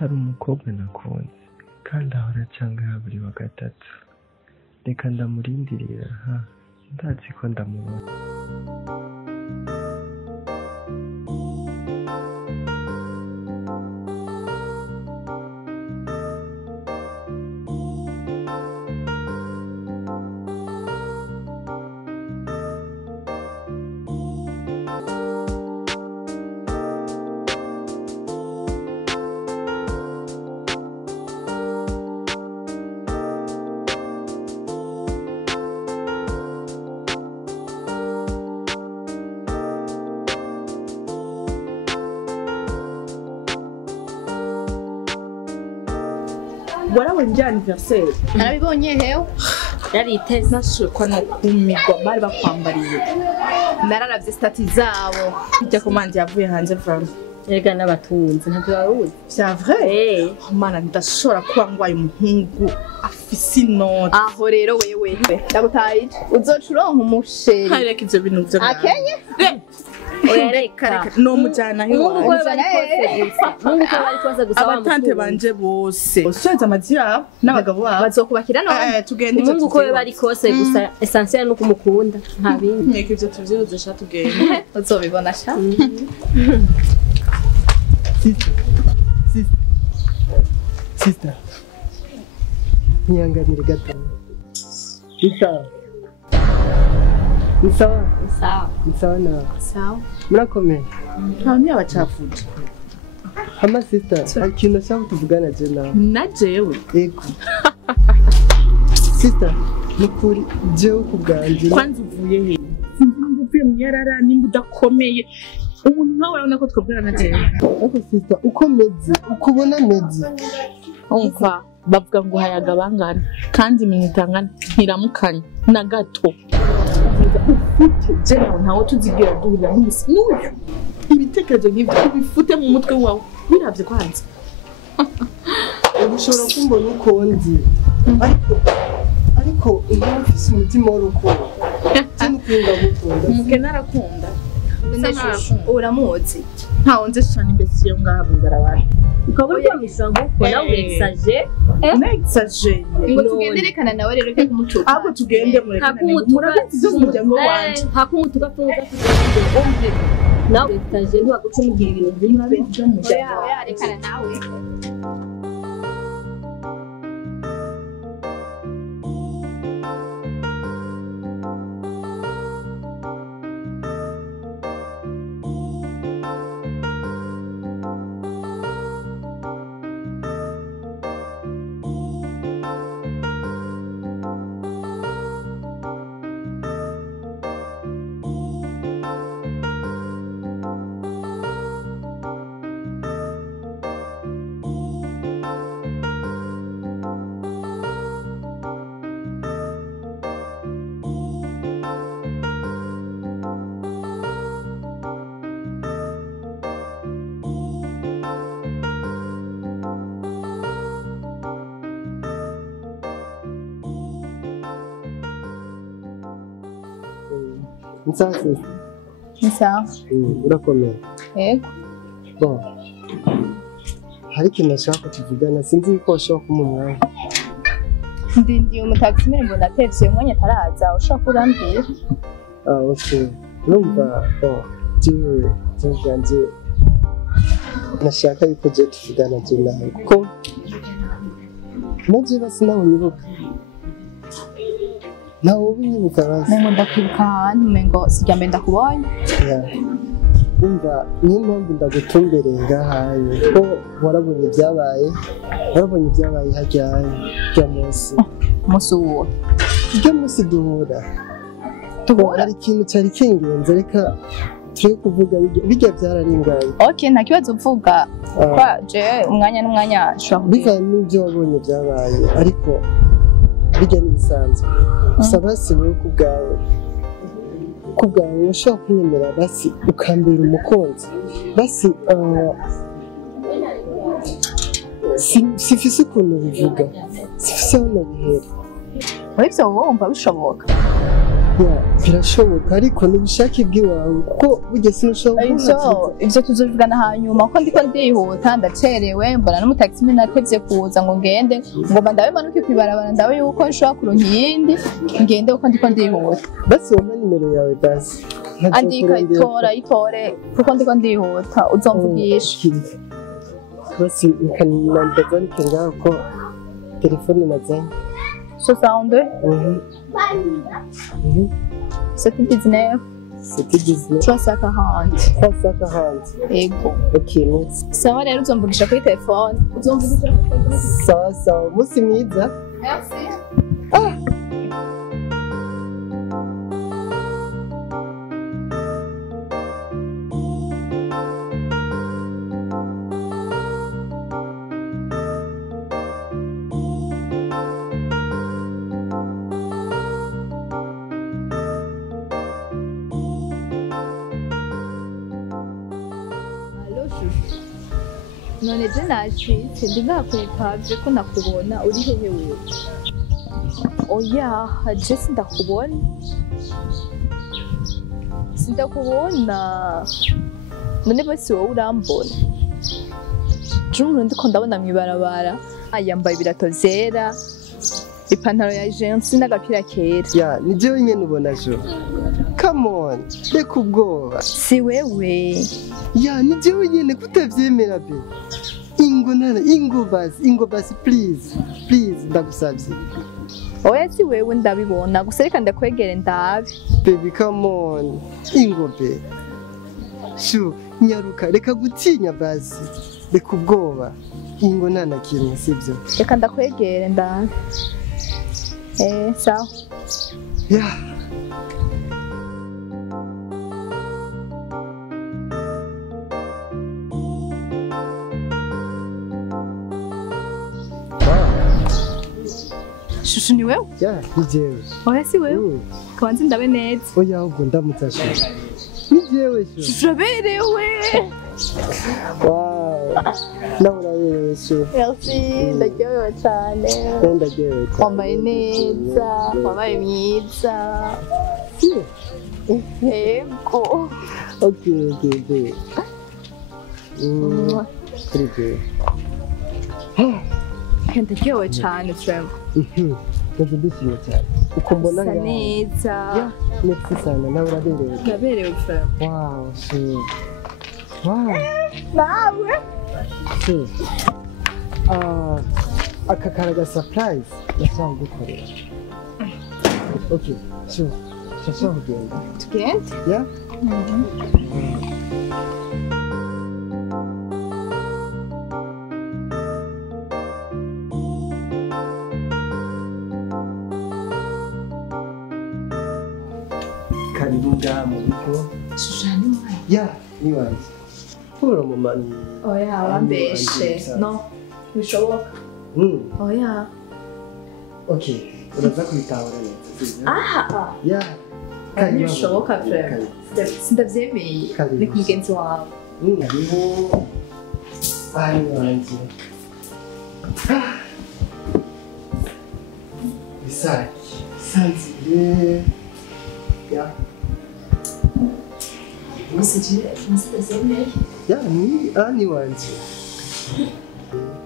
hari umukobwa nakunze kandi ahora cyangwa buri wa gatatu. Reka ndamurindirira ndazi ko ndamubona. Warawe njya anniversaire narabibonye hewe yari iteze nashukwa no kumigwa bari bakwambariye nararavye stati zabo bijya komande yavuye hanze from erega n'abatunzi ntavyo baruzi c'est vrai mana ndashobora kuba ngwaye umuhungu afise inoti aho rero wewe ndagutaye uzoca uronka umusheri hareka ivyo bintu vyo akenye reka no mujana he mungu bari kose gusa abatante banje bose usonza amazi yabo n'abagabo babo bazokubakira none tugende mungu ko bari kose gusa essentiel no kumukunda nta bindi nteke ivyo tuvyiruze sha tugende uzobibona sha Sister. Nyanganire gato. Isa. Sawa na. sawa Murakomeye. ntamye abacafuje Hama sister, ikintu nashaka tuvugana je nawe. na jewe Ego. Sister, nukuri jewe kubwanje. kwanza uvuye he sinzi ngo uvuye mu yarara nimba udakomeye ubu nkawe urabona ko twabwira na jewe Ariko sister, uko meze, uko ubona meze. umva bavuga ngo hayaga bangana kandi iminota ngana ntiramukanya na gato ufite je nawe ntawe tuzigira duhurira n'umusi n'uyu ibitekerezo nk'ibyo ubifute mu mutwe wawe biravye kwanza Ushobora kumbona uko ndi. Ariko uba ufise umutima w'urukundo. Sinukunda gukunda. umugeni arakunda uramuzi ntawe nzi cyane imbese iyo ngaha mu barabara ukaba uri kwamishwa nk'uko nawe exage nexageye ngo tugende rekana nawe rero reka kumutuka ahubwo tugende murabizi zo mu muryango wanje hakumutuka funga tugende umve nawe exage ntiwaguca umubwira ibintu bimwe murabizi zo mu muryango oya rekana nawe Nsase. sawa Urakomeye. yego Bon. Hari ikintu nashaka tuvugana sinzi ko ushobora kumumwanya. ndindiye umutaxi mbere mbona atevye umwanya ataraza ushaka kurambira Okay. Numva jewe cyanganje nashaka yuko je tuvugana je nawe kuko naje basi nawe nyibuka nawe ubinyibuka basi mengo ndakwibuka ahantu mengo sijya mbe ndakubonye Numva niyo mpamvu ndagutumbereye ngahanye ko warabonye ibyabaye hajyanye bya munsi umunsi uwo ibyo munsi duhura hari ikintu cyari kingenze reka turi kuvuga bijya byararingaye okay nta kibazo uvuga kwa je umwanya n'umwanya shobora bivanye n'ibyo wabonye byabaye ariko bijya n'ibisanzwe gusa basi wowe ku bwawe ushobora kunyemera basi ukambera umukunzi basi sifise ukuntu bivuga sifise aho nabihera ivyo wumva bishoboka birashoboka ariko n'ubushake bw'iwawe kuko burya sinushobora ivyo tuzovugana hanyuma ko ndiko ndihuta ndacerewe mbona n'umutaxi natevye kuza ngo ngende ngomba ndabe manuke kwibarabara ndabe yuko nshobora kuronka iyindi ngende kuko ndiko ndihuta basi wampa nimero yawe basi andika itore kuko ndiko ndihuta uzomvugisha basi nkanambaza nike ngaho ko telefone nazanye 62 719 340 ego okay merci sawa rero uzomvugisha kuri telefone sawa umunsi mwiza merci none je nacitse ndi ngakwepavye ko nakubona uri hehe wewe oya je sindakubona none bose wowe urambona je umuntu ndiko ndabona mw'ibarabara yambaye ibirato vyera ipantaro ya jeans n'agapira kera ya ni jewe nyene ubona jo come on reka ubwoba si wewe ya ni jewe nyene kutavyemera be ingo basi please ndagusavye oya si wewe ndabibona gusa reka ndakwegere ndabe baby come on ingo be shu nyaruka reka gutinya basi reka ubwoba ingo nta na kimwe sibyo reka ndakwegere ndabe sawa ya shushu ni wewe ya ni jewe oya si wewe kabanza ndabe neza oya ahubwo ndamutsa shushu ni jewe shushu uraberewe wow nawe uraberewe shushu merci ndaryohewe cyane ndaryohewe cyane wambaye neza wabaye mwiza yego okay ndaryohewe cyane Trevor Ntabwo ndishimye cyane uko mbona usa neza merci sana nawe uraberewe uraberewe Trevor wow sure wow nawe sure aka karaga surprise nashaka gukorera okay sure shashaka kugenda tugende yeah karibu ngaha mu bigo shushani mwana ya ni wanjye puro mama ni oya wambeshe no bishoboka oya okay uraza kubitahura neza aha ya bishoboka Trevor sindavyemeye ni ku mugenzi wawe hariho aha ni wanjye bisaki bisanzire ya ya ni wanjye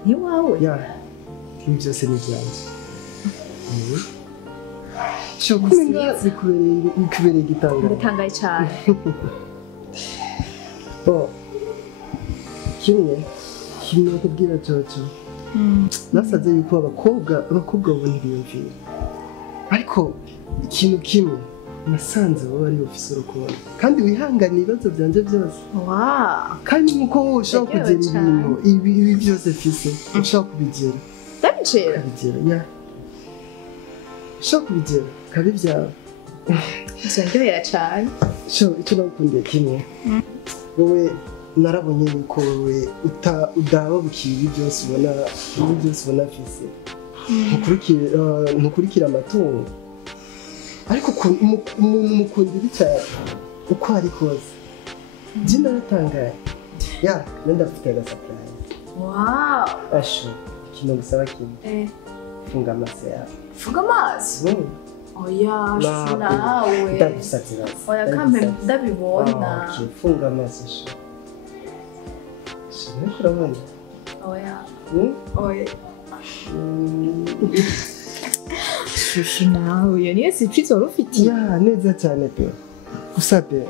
ni wawe ya ibi byose ni byanjye cyo kumenga bikubereye igitangaro ndatangaye cyane kimwe kubwira cyoco nasaze yuko abakobwa babona ibiyumvira ariko ikintu kimwe nasanze wowe ari ufise urukundo kandi wihangana ibibazo byanje byose kandi nkuko wowe ushobora kugera ibintu ibi byose fise ushobora kubigera ya ushobora kubigera kabibyara ndyohera cyane icyo nagukundiye kimwe wowe narabonye yuko wowe udababukiye ibi byose ubona afise ntukurikira amatungo ariko umuntu mukundira cyane uko ari kose njye naratangaye ya nenda afite aga surprise asho ikintu gusaba kimwe funga amaso yawe funga amaso oya nawe ndabisatira oya kambe ndabibona funga amaso shine kurabona oya oya shushu nawe iyo niyo surprise wari ufitiye ya neza cyane pe gusa pe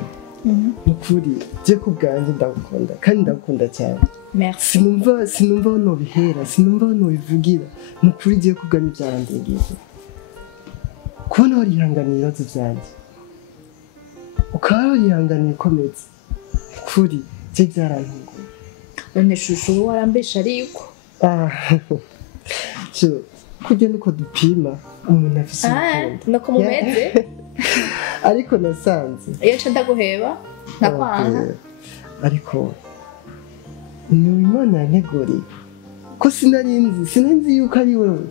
nukuri je kubwanjye ndagukunda kandi ndagukunda cyane merci sinumva no bihera sinumva no bivugira nukuri je kubwanjye byarandengeje kubona warihanganiye ibibazo byanjye ukaba warihanganiye ukometse kuri je byarantunguye none shushu warambesha ariko kujya nuko dupima umuntu afise urukundo nuko mumeze ariko nasanze iyo nca ndaguheba ntakwanga ariko ni Imana yanteguriye ko sinari yuko ari wewe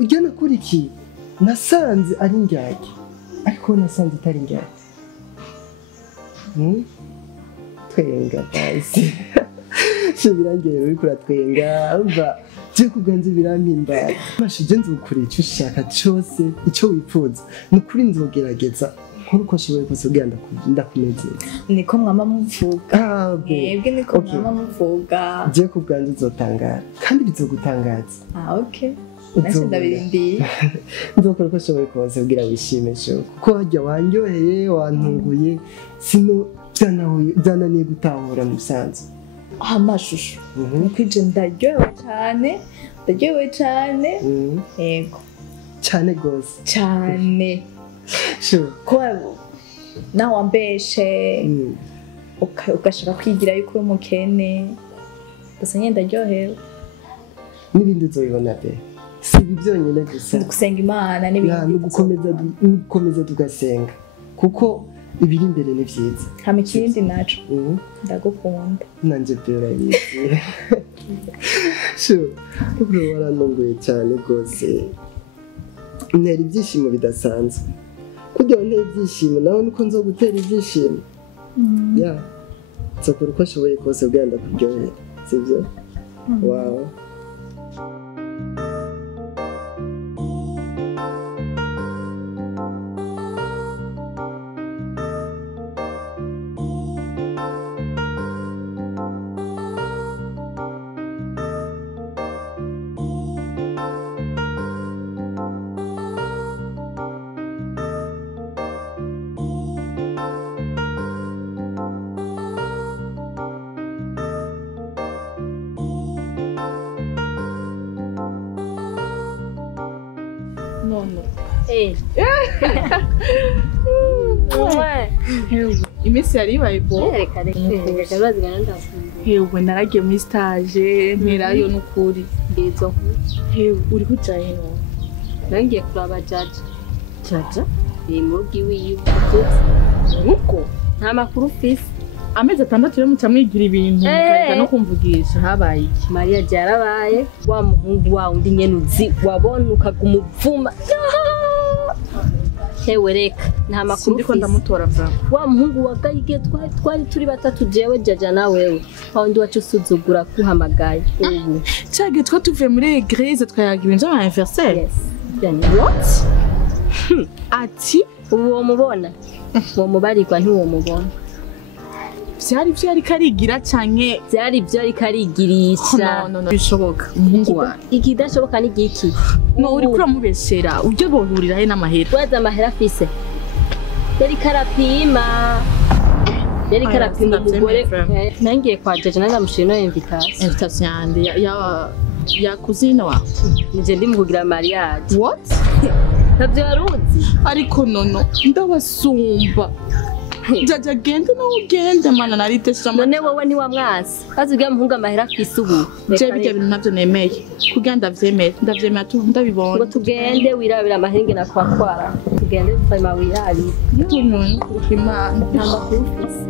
ujya nakurikiye nasanze ari indyarya ariko nasanze itari indyarya twenga basi birangirira uriko uratwenga umva je kubwanze birampimbara mashije nzukuri icyo ushaka cyose icyo wifuza nukuri nzogerageza nkuko nshoboye kose kugira ndakunezeza niko mwama muvuga mwebwe niko mwama muvuga je kubwanze nzotangara kandi bizogutangaza okay nase ndabirindiye nzokora uko nshoboye kose kugira wishime sho kuko hajya wanyoheye wantunguye sino byananiye gutahura musanze amashusho nukwije ndaryohewe cyane yego cyane gose cyane ko nawe wambeshe ugashaka kwigira yuko uri umukene gusa nyine ndaryohewe n'ibindi uzobibona pe si ibi byonyine gusa gusenga imana n'ibindi gukomeza tugasenga kuko ibiri imbere ni byiza hama ikindi naco ndagukunda nanje byurabizi ubwo waranunguye cyane rwose ntera ibyishimo bidasanzwe kugira ngo ntera ibyishimo nawe nuko nzogutera ibyishimo ya nzokora uko ashoboye kose kugira ngo ndakuryohere sibyo wawe iminsi yari ibaye bo hewe naragiye muri stage mperayo n'ukuri hewe uri kujaye hino nangiye kuraba jaja murugi wiwe uko nta makuru ufise amezi 6 rero muca mwigira ibintu mukaza no kumvugisha habaye iki Maria byarabaye wa muhungu wa undi nyene uzi wabona ukagumuvuma hewe reka nta makuru ndiko ndamutora bra wa muhungu wagayige twari turi batatu jewe jaja na wewe ndi wacu suzugura kuhamagaye ubu cyage twa tuvuye muri eglise twayaga ibintu bya anniversaire yes yani what ati uwo mubona uwo mubarirwa ntiwo mubona byari byo ari karigira canke byari byo ari karigirisha no bishoboka umuhungu wa ikidashoboka ni giki no uri kura mubeshera ubyo bohurira he n'amahera waza amahera afise yari karapima umugore nangiye kwa jaja nangamushira no invitation yande ya kuzina wa nje ndimukugira mariage what ntabyo waruzi ariko nono ndabasumba jaja gende no ugende mana naritesha none wowe ni wa mwasi kazugira muhungu amahera kwisubu je bijya bintu ntabyo nemeye kugira ndavyemera tu ndabibona ngo tugende wirabira amahenge nakwatwara tugende tufayima wirabira y'umuntu Imana namba kufise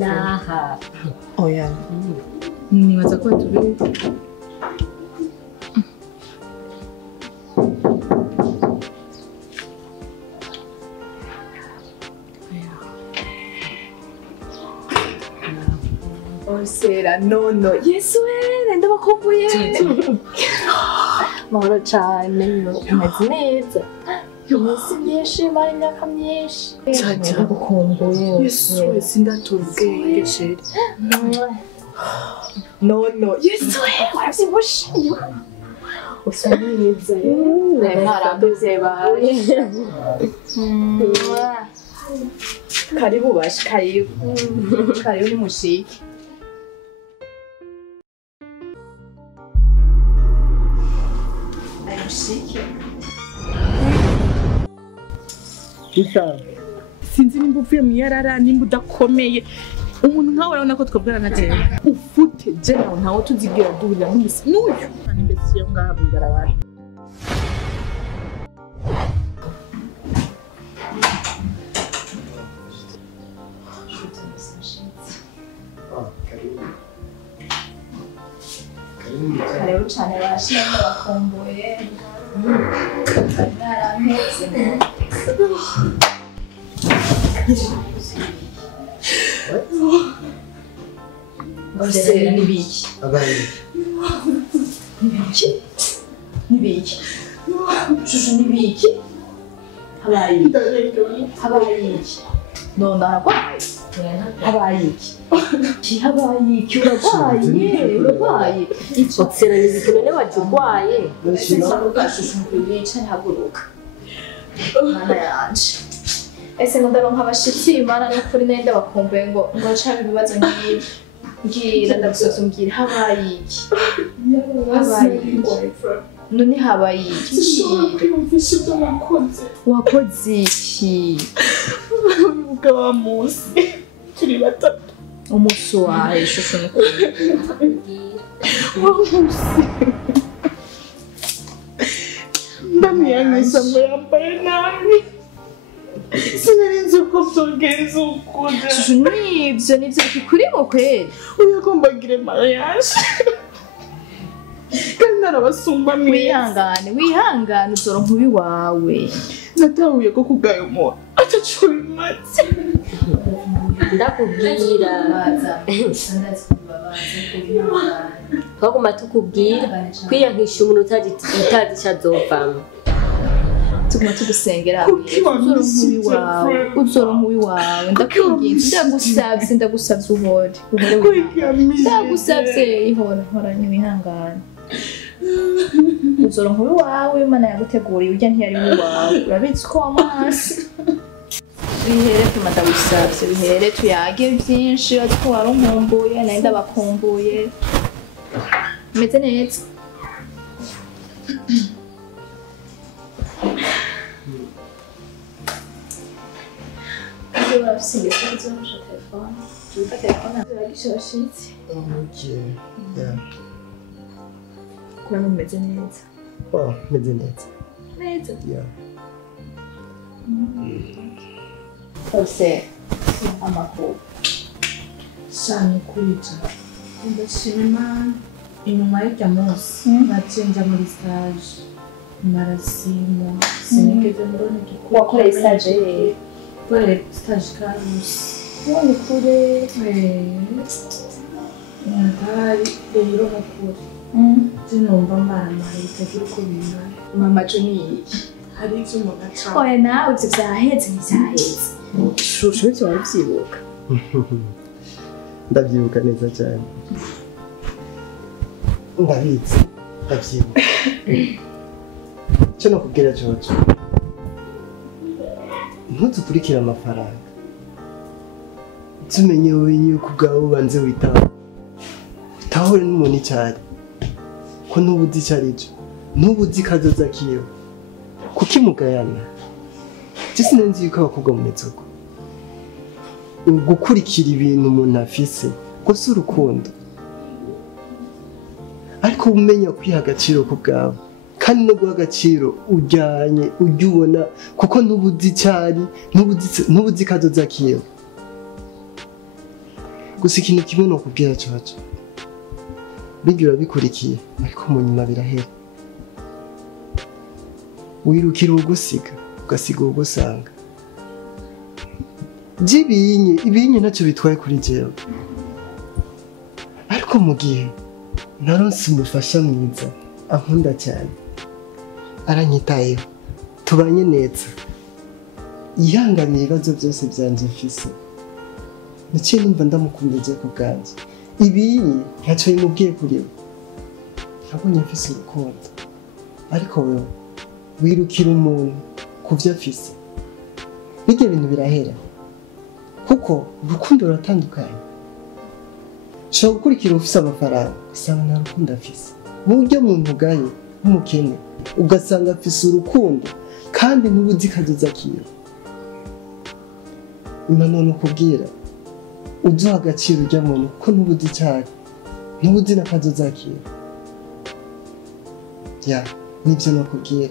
Naha. Oya. Nibaza ko turi Sera nono Yesu nenda bakumbuye mahoro cyane umeze neza iminsi myinshi mara imyaka myinshi nenda bakumbuye Yesu sindatubwenge sheri nono Yesu warabyibushe usa neza mwarambize bawe karibu bashi karibu ni mushiki sinzi nimba uvuye mu yarara nimba udakomeye umuntu nkawe urabona ko twabwirana cyane ufute je nawe ntawe tuzigira duhurira n'umusi n'uyu mbese iyo ngaha bigarabara karibu cyane bashimye bakumbuye narampetse Basera nibiki abandi nibiki shusho nibiki habaye iki none aragwaye habaye iki uragwaye Otsera nibiki none wajugwaye. shusho nibiki haguruka mana yanje ese ngo ndaronka abashitsi mana n'ukuri nenda bakumbuye ngo ncabe ibibazo nk'ibi ngira ndagusuzumgira habaye iki none habaye iki wakoze iki uvuga wa munsi turi batatu umunsi wawe shusho n'ukuri wa munsi ndamuyanyuza ngo yambaye nabi sinarinzi uko byogenze ukuze shusho nivyo bikurimo kweli uyagomba ngire mariage kandi narabasumba wihangane uzoronka ubi wawe natahuye ko kugayo umuntu ataco bimaze Ndakubwira. Twaguma tukubwira kwiyankisha umuntu utazi azovamo. tuguma tugusengera uzoronka uwi wawe ndakwinginze ndagusavye uhore ndagusavye ihora ntiwihangane uzoronka uwi wawe Imana yaguteguriye urya ntiyari uwi wawe urabizi ko amazi bihere tuma ndagusavye bihere tuyage vyinshi urazi ko warunkumbuye naye ndabakumbuye meze neza eu assim, eu vou dizer no seu telefone. Tu tá telefone? Eu acho que eu achei. Okay. Yeah. Como é medinete? Oh, medinete. Medinete? Yeah. Você ama pouco. Sana kuita ndashima inyuma y'icyo munsi nacenja muri stage marasimo sinigeze mbona igikora wakoreye stage kore stage karusi none kure natari rero mukuri sinumva maramara bitagira uko bingana mama Johnny hari ivyo mugaca oya nawe ivyo vyahetse ntivyahetse shusho ivyo waruvyibuka ndavyibuka neza cyane ndabizi ndavyibuka cyo nakubwira Jojo ntudukurikira amafaranga tumenye wowe yuko ubwawe ubanze witaho utahure n'umuntu icyari ko ntubuzi icyo ari cyo ntubuzi kazoza kiwe kuko imugayana je sinenzi yuko abakobwa mu metsogo gukurikira ibintu umuntu afise ko si urukundo ariko umenya kwiha agaciro ku bwawe kandi no guha agaciro ujyanye ujya ubona kuko ntubuzi icyari ntubuzi kazoza kiwe gusa ikintu kimwe nokubwira coco bijya urabikurikiye ariko mu nyuma birahera wirukira ugusiga ugasiga ugusanga ibinye ntacyo bitwaye kuri jewe ariko mu gihe naronse umufasha mwiza ankunda cyane aranyitayeho tubanye neza yihanganiye ibibazo byose byanje mfise naciye numva ndamukundeje ku bwanjye ibinye ntacyo bimubwiye kuri we nabonye mfise urukundo ariko wewe wirukira umuntu ku byo afise bijya bintu birahera kuko urukundo ruratandukanye ushobora gukurikira ufise amafaranga ugasanga nta rukundo afise mu buryo muntu ugaye nk'umukene ugasanga afise urukundo kandi ntubuzi kazoza kiwe none ukubwira uduha agaciro ujya muntu kuko ntubuzi cyane ntubuzi n'akazoza kiwe ya nibyo nakubwira